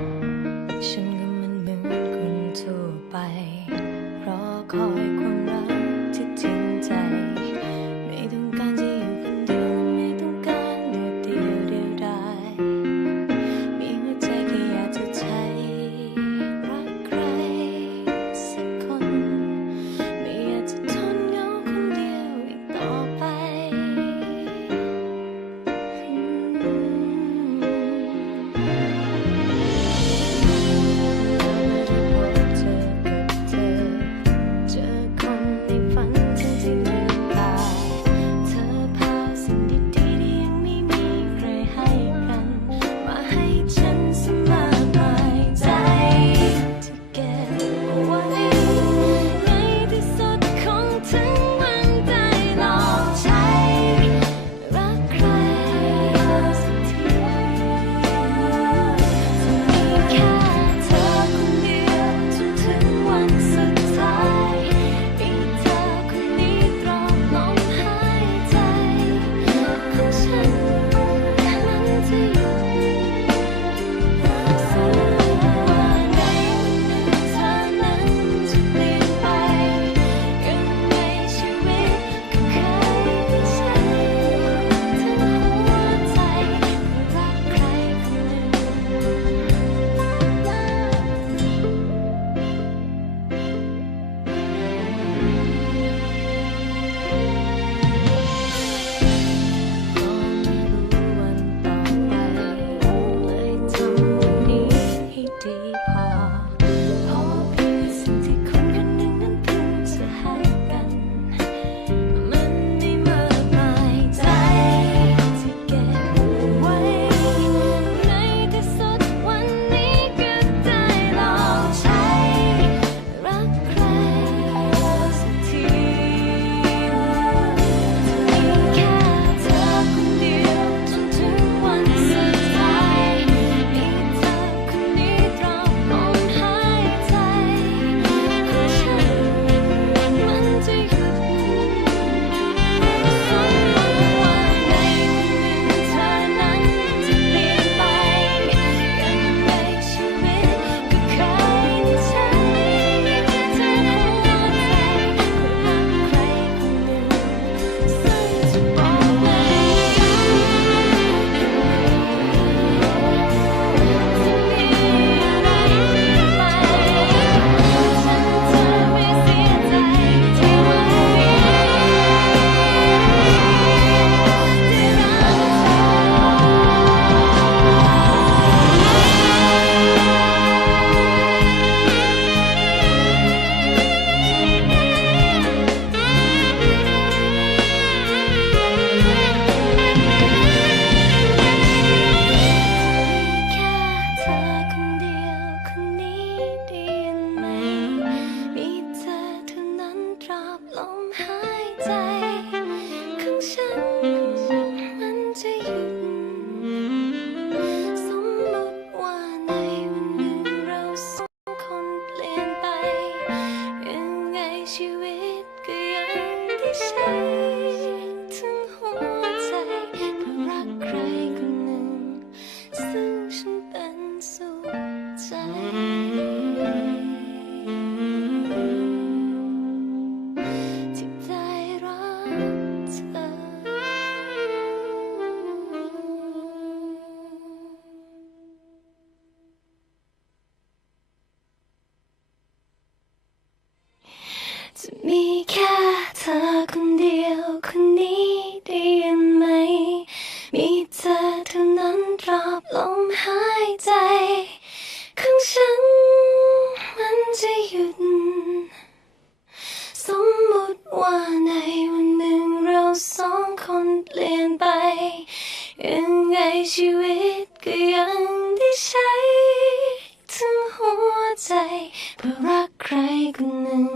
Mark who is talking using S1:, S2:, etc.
S1: Thank you. มีแค่เธอคนเดียวคนนี้ได้ยินไหม มีเธอเท่านั้นรอบลมหายใจของฉันมันจะหยุด สมมติว่าในวันหนึ่งเราสองคนเปลี่ยนไป ยังไงชีวิตก็ยังได้ใช้ทั้งหัวใจเพื่อรักใครคนหนึ่ง